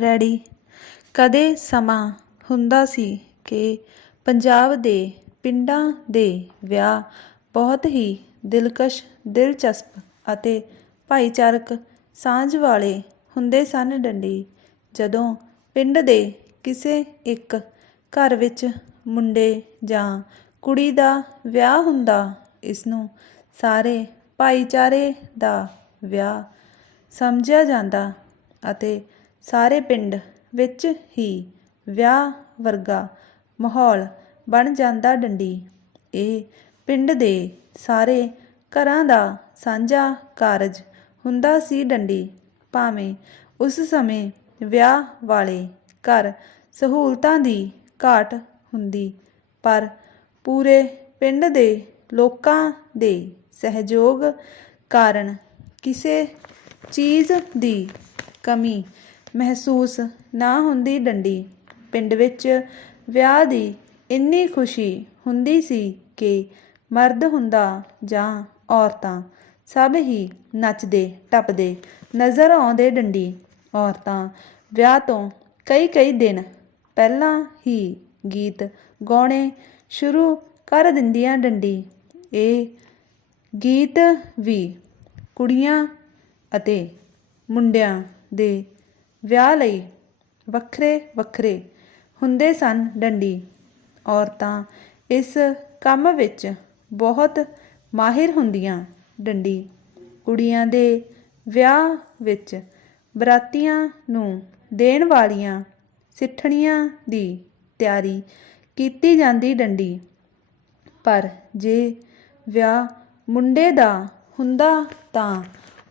Ready. ਕਦੇ ਸਮਾਂ ਹੁੰਦਾ ਸੀ ਕਿ ਪੰਜਾਬ ਦੇ ਪਿੰਡਾਂ ਦੇ ਵਿਆਹ ਬਹੁਤ ਹੀ ਦਿਲਕਸ਼, ਦਿਲਚਸਪ ਅਤੇ ਭਾਈਚਾਰਕ ਸਾਂਝ ਵਾਲੇ ਹੁੰਦੇ ਸਨ ਡੰਡੀ। ਜਦੋਂ ਪਿੰਡ ਦੇ ਕਿਸੇ ਇੱਕ ਘਰ ਵਿੱਚ ਮੁੰਡੇ ਜਾਂ ਕੁੜੀ ਦਾ ਵਿਆਹ ਹੁੰਦਾ ਇਸ ਨੂੰ ਸਾਰੇ ਭਾਈਚਾਰੇ ਦਾ ਵਿਆਹ ਸਮਝਿਆ ਜਾਂਦਾ ਅਤੇ ਸਾਰੇ ਪਿੰਡ ਵਿੱਚ ਹੀ ਵਿਆਹ ਵਰਗਾ ਮਾਹੌਲ ਬਣ ਜਾਂਦਾ ਡੰਡੀ। ਇਹ ਪਿੰਡ ਦੇ ਸਾਰੇ ਘਰਾਂ ਦਾ ਸਾਂਝਾ ਕਾਰਜ ਹੁੰਦਾ ਸੀ ਡੰਡੀ। ਭਾਵੇਂ ਉਸ ਸਮੇਂ ਵਿਆਹ ਵਾਲੇ ਘਰ ਸਹੂਲਤਾਂ ਦੀ ਘਾਟ ਹੁੰਦੀ, ਪਰ ਪੂਰੇ ਪਿੰਡ ਦੇ ਲੋਕਾਂ ਦੇ ਸਹਿਯੋਗ ਕਾਰਨ ਕਿਸੇ ਚੀਜ਼ ਦੀ ਕਮੀ ਮਹਿਸੂਸ ਨਾ ਹੁੰਦੀ ਡੰਡੀ। ਪਿੰਡ ਵਿੱਚ ਵਿਆਹ ਦੀ ਇੰਨੀ ਖੁਸ਼ੀ ਹੁੰਦੀ ਸੀ ਕਿ ਮਰਦ ਹੁੰਦਾ ਜਾਂ ਔਰਤਾਂ ਸਭ ਹੀ ਨੱਚਦੇ, ਟੱਪਦੇ ਨਜ਼ਰ ਆਉਂਦੇ ਡੰਡੀ। ਔਰਤਾਂ ਵਿਆਹ ਤੋਂ ਕਈ ਕਈ ਦਿਨ ਪਹਿਲਾਂ ਹੀ ਗੀਤ ਗਾਉਣੇ ਸ਼ੁਰੂ ਕਰ ਦਿੰਦੀਆਂ ਡੰਡੀ। ਇਹ ਗੀਤ ਵੀ ਕੁੜੀਆਂ ਅਤੇ ਮੁੰਡਿਆਂ ਦੇ ਵਿਆਹ ਲਈ ਵੱਖਰੇ ਵੱਖਰੇ ਹੁੰਦੇ ਸਨ ਡੰਡੀ। ਔਰਤਾਂ ਇਸ ਕੰਮ ਵਿੱਚ ਬਹੁਤ ਮਾਹਿਰ ਹੁੰਦੀਆਂ ਡੰਡੀ। ਕੁੜੀਆਂ ਦੇ ਵਿਆਹ ਵਿੱਚ ਬਰਾਤੀਆਂ ਨੂੰ ਦੇਣ ਵਾਲੀਆਂ ਸਿੱਠਣੀਆਂ ਦੀ ਤਿਆਰੀ ਕੀਤੀ ਜਾਂਦੀ ਡੰਡੀ। ਪਰ ਜੇ ਵਿਆਹ ਮੁੰਡੇ ਦਾ ਹੁੰਦਾ ਤਾਂ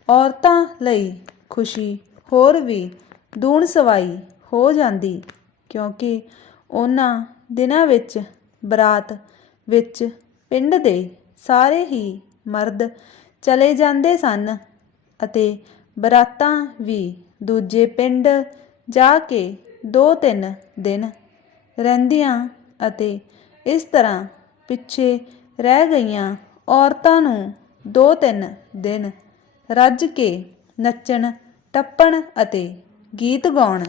ਔਰਤਾਂ ਲਈ ਖੁਸ਼ੀ ਹੋਰ ਵੀ ਦੂਣ ਸਵਾਈ ਹੋ ਜਾਂਦੀ ਕਿਉਂਕਿ ਉਹਨਾਂ ਦਿਨਾਂ ਵਿੱਚ, ਬਰਾਤ ਵਿੱਚ ਪਿੰਡ ਦੇ ਸਾਰੇ ਹੀ ਮਰਦ ਚਲੇ ਜਾਂਦੇ ਸਨ ਅਤੇ ਬਰਾਤਾਂ ਵੀ ਦੂਜੇ ਪਿੰਡ ਜਾ ਕੇ ਦੋ ਤਿੰਨ ਦਿਨ ਰਹਿੰਦੀਆਂ ਅਤੇ ਇਸ ਤਰ੍ਹਾਂ ਪਿੱਛੇ ਰਹਿ ਗਈਆਂ ਔਰਤਾਂ ਨੂੰ ਦੋ ਤਿੰਨ ਦਿਨ ਰੱਜ ਕੇ ਨੱਚਣ, ਟੱਪਣ ਅਤੇ ਗੀਤ ਗਾਉਣ।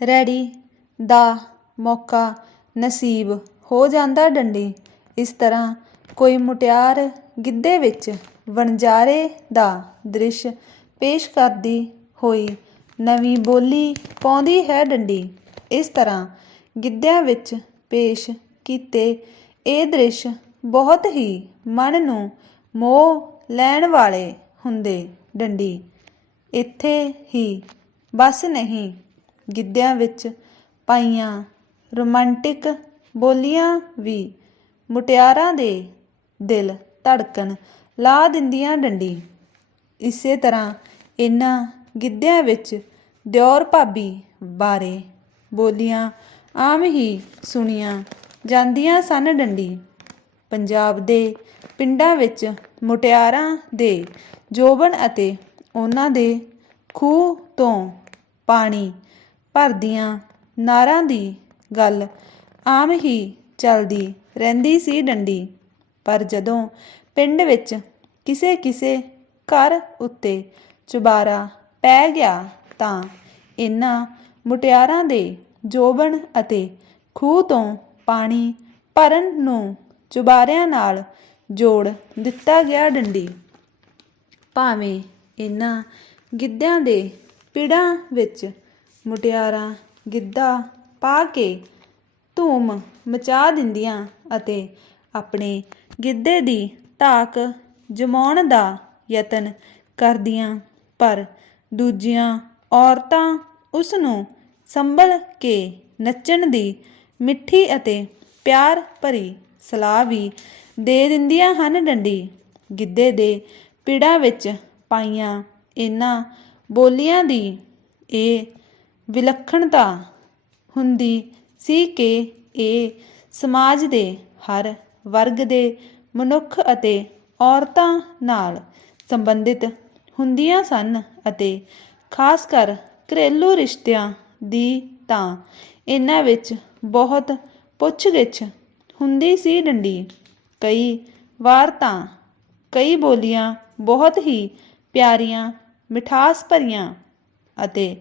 ਰੈਡੀ, ਦਾ ਮੌਕਾ ਨਸੀਬ ਹੋ ਜਾਂਦਾ ਡੰਡੀ। ਇਸ ਤਰ੍ਹਾਂ ਕੋਈ ਮੁਟਿਆਰ ਗਿੱਧੇ ਵਿੱਚ ਵਣਜਾਰੇ ਦਾ ਦ੍ਰਿਸ਼ ਪੇਸ਼ ਕਰਦੀ ਹੋਈ ਨਵੀਂ ਬੋਲੀ ਪਾਉਂਦੀ ਹੈ ਡੰਡੀ। ਇਸ ਤਰ੍ਹਾਂ ਗਿੱਧਿਆਂ ਵਿੱਚ ਪੇਸ਼ ਕੀਤੇ ਇਹ ਦ੍ਰਿਸ਼ ਬਹੁਤ ਹੀ ਮਨ ਨੂੰ ਮੋਹ ਲੈਣ ਵਾਲੇ ਹੁੰਦੇ ਡੰਡੀ। ਇੱਥੇ ਹੀ ਬਸ ਨਹੀਂ, ਗਿੱਧਿਆਂ ਵਿੱਚ ਪਾਈਆਂ ਰੋਮਾਂਟਿਕ ਬੋਲੀਆਂ ਵੀ ਮੁਟਿਆਰਾਂ ਦੇ ਦਿਲ ਧੜਕਣ ਲਾ ਦਿੰਦੀਆਂ ਡੰਡੀ। ਇਸੇ ਤਰ੍ਹਾਂ ਇਹਨਾਂ ਗਿੱਧਿਆਂ ਵਿੱਚ ਦਿਓਰ ਭਾਬੀ ਬਾਰੇ ਬੋਲੀਆਂ ਆਮ ਹੀ ਸੁਣੀਆਂ ਜਾਂਦੀਆਂ ਸਨ ਡੰਡੀ। ਪੰਜਾਬ ਦੇ ਪਿੰਡਾਂ ਵਿੱਚ ਮੁਟਿਆਰਾਂ ਦੇ ਜੋਬਨ ਅਤੇ ਉਹਨਾਂ ਦੇ ਖੂਹ ਤੋਂ ਪਾਣੀ ਭਰਦੀਆਂ ਨਾਰਾਂ ਦੀ ਗੱਲ ਆਮ ਹੀ ਚੱਲਦੀ ਰਹਿੰਦੀ ਸੀ ਡੰਡੀ। ਪਰ ਜਦੋਂ ਪਿੰਡ ਵਿੱਚ ਕਿਸੇ ਕਿਸੇ ਘਰ ਉੱਤੇ ਚੁਬਾਰਾ ਪੈ ਗਿਆ ਤਾਂ ਇਹਨਾਂ ਮੁਟਿਆਰਾਂ ਦੇ ਜੋਬਣ ਅਤੇ ਖੂਹ ਤੋਂ ਪਾਣੀ ਭਰਨ ਨੂੰ ਚੁਬਾਰਿਆਂ ਨਾਲ ਜੋੜ ਦਿੱਤਾ ਗਿਆ ਡੰਡੀ। ਭਾਵੇਂ ਇਹਨਾਂ ਗਿੱਧਿਆਂ ਦੇ ਪਿੜਾਂ ਵਿੱਚ ਮੁਟਿਆਰਾਂ ਗਿੱਧਾ ਪਾ ਕੇ ਧੂਮ ਮਚਾ ਦਿੰਦੀਆਂ ਅਤੇ ਆਪਣੇ ਗਿੱਧੇ ਦੀ ਧਾਕ ਜਮਾਉਣ ਦਾ ਯਤਨ ਕਰਦੀਆਂ, ਪਰ ਦੂਜੀਆਂ ਔਰਤਾਂ ਉਸ ਨੂੰ ਸੰਭਲ ਕੇ ਨੱਚਣ ਦੀ ਮਿੱਠੀ ਅਤੇ ਪਿਆਰ ਭਰੀ ਸਲਾਹ ਵੀ ਦੇ ਦਿੰਦੀਆਂ ਹਨ ਡੰਡੀ। ਗਿੱਧੇ ਦੇ ਪਿੜਾਂ ਵਿੱਚ ਪਾਈਆਂ ਇਹਨਾਂ ਬੋਲੀਆਂ ਦੀ ਇਹ ਵਿਲੱਖਣਤਾ ਹੁੰਦੀ ਸੀ ਕਿ ਇਹ ਸਮਾਜ ਦੇ ਹਰ ਵਰਗ ਦੇ ਮਨੁੱਖ ਅਤੇ ਔਰਤਾਂ ਨਾਲ ਸੰਬੰਧਿਤ ਹੁੰਦੀਆਂ ਸਨ ਅਤੇ ਖਾਸ ਕਰ ਘਰੇਲੂ ਰਿਸ਼ਤਿਆਂ ਦੀ ਤਾਂ ਇਹਨਾਂ ਵਿੱਚ ਬਹੁਤ ਪੁੱਛਗਿੱਛ ਹੁੰਦੀ ਸੀ ਡੰਡੀ। ਕਈ ਵਾਰ ਤਾਂ ਕਈ ਬੋਲੀਆਂ ਬਹੁਤ ਹੀ ਪਿਆਰੀਆਂ, ਮਿਠਾਸ ਭਰੀਆਂ ਅਤੇ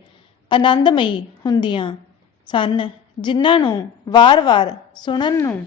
ਆਨੰਦਮਈ ਹੁੰਦੀਆਂ ਸਨ, ਜਿਨ੍ਹਾਂ ਨੂੰ ਵਾਰ-ਵਾਰ ਸੁਣਨ ਨੂੰ